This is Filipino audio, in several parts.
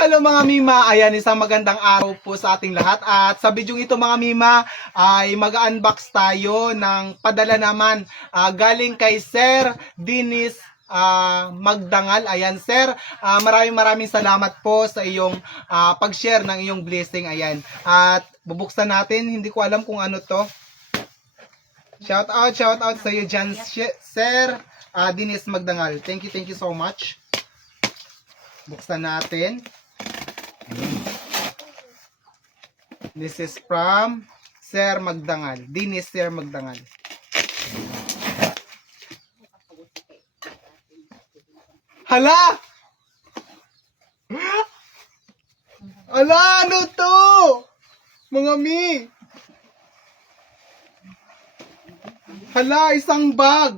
Hello mga Mima, ayan isang magandang araw po sa ating lahat at sa video ito mga Mima ay mag-unbox tayo ng padala naman galing kay Sir Dennis Magdangal. Ayan sir, maraming salamat po sa iyong pag-share ng iyong blessing. Ayan, at bubuksan natin, hindi ko alam kung ano to. Shout out sa iyo dyan Sir Dennis Magdangal. Thank you so much. Buksan natin. This is from Sir Magdangal. Dennis Sir Magdangal. Hala! Hala, ano to? Mga mi. Hala, isang bag.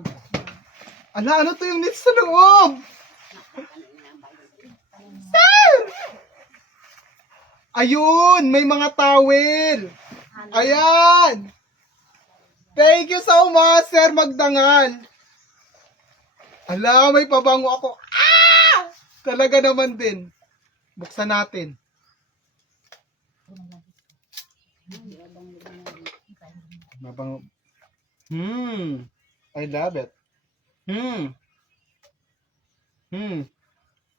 Hala, ano to yung nito sa loob? Sir! Ayun, may mga towel. Ayan. Thank you so much, Sir Magdangal. Ala, may pabango ako. Ah! Talaga naman din. Buksan natin. Mabango. I love it.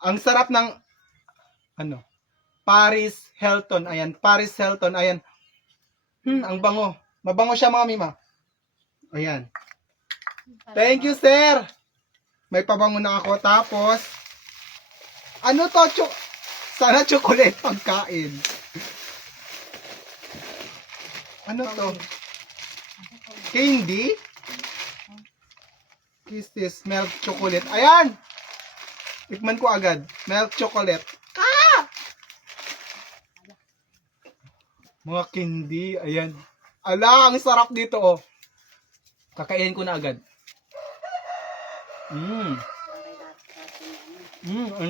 Ang sarap ng ano? Paris Hilton. Ayan, Paris Hilton. Ayan. Ang bango. Mabango siya mga Mima. Ayan. Thank you, sir. May pabango na ako. Tapos, ano to? Sana chocolate pagkain. Ano to? Candy? Is this milk chocolate? Ayan! Tikman ko agad. Milk chocolate. Mga candy, ayan. Ala, ang sarap dito, oh. Kakainin ko na agad. Ang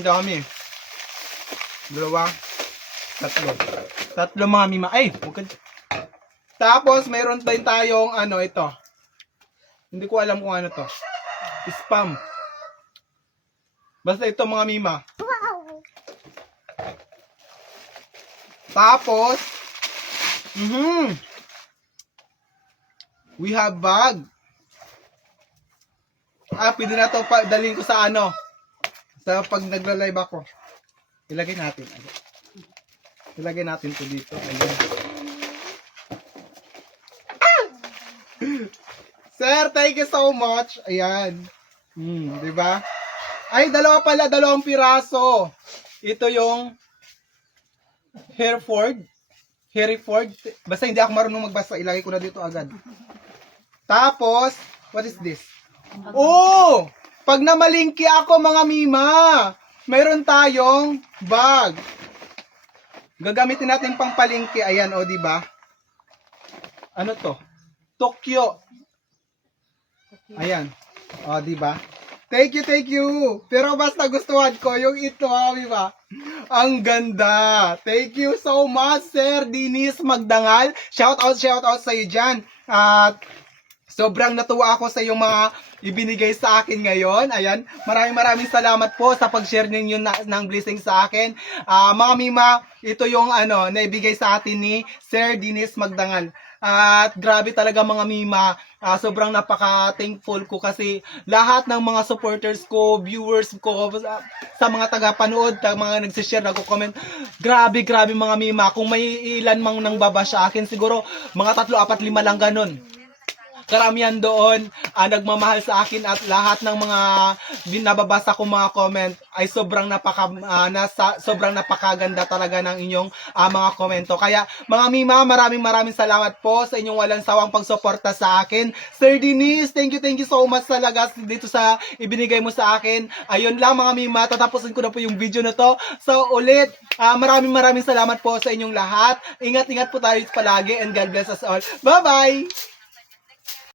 dami. Dalawa. Tatlo mga Mima. Ay, huwag ka. Tapos, mayroon din tayong, ano, ito. Hindi ko alam kung ano to. Spam. Basta ito mga Mima. Tapos, we have bag. Pwede na to dalhin ko sa ano. Sa pag nagla-live ako. Ilagay natin. Ilagay natin to dito. Ayan. Sir, thank you so much. Ayan. Diba? Ay, dalawa pala. Dalawang piraso. Ito yung Hereford. Basta hindi ako marunong magbasa. Ilagay ko na dito agad. Tapos, what is this? Oh! Pag namalingki ako mga Mima, mayroon tayong bag. Gagamitin natin pang palingki. Ayan, o, diba? Ano to? Tokyo. Ayan. O, diba? Thank you. Pero basta gustuhan ko yung ito, Mima. Ang ganda. Thank you so much, Sir Dennis Magdangal. Shout out sa iyo dyan. At sobrang natuwa ako sa iyong mga ibinigay sa akin ngayon. Ayan. Maraming salamat po sa pag-share ninyo ng blessing sa akin. Mga Mima, ito yung naibigay sa atin ni Sir Dennis Magdangal. At grabe talaga mga Mima, sobrang napaka-thankful ko kasi lahat ng mga supporters ko, viewers ko, sa mga taga-panood, mga nagsishare, nagko-comment, grabe mga Mima, kung may ilan mang nang baba sa akin, siguro mga 3, 4, 5 lang ganun. Karamihan doon nagmamahal sa akin at lahat ng mga binababasa ko mga comment ay sobrang napakaganda talaga ng inyong mga komento. Kaya mga Mima, maraming salamat po sa inyong walang sawang pagsuporta sa akin. Sir Dennis, thank you so much talaga dito sa ibinigay mo sa akin. Ayun lang mga Mima, tatapusin ko na po yung video na to. So ulit, maraming salamat po sa inyong lahat. Ingat po tayo palagi and God bless us all. Bye-bye!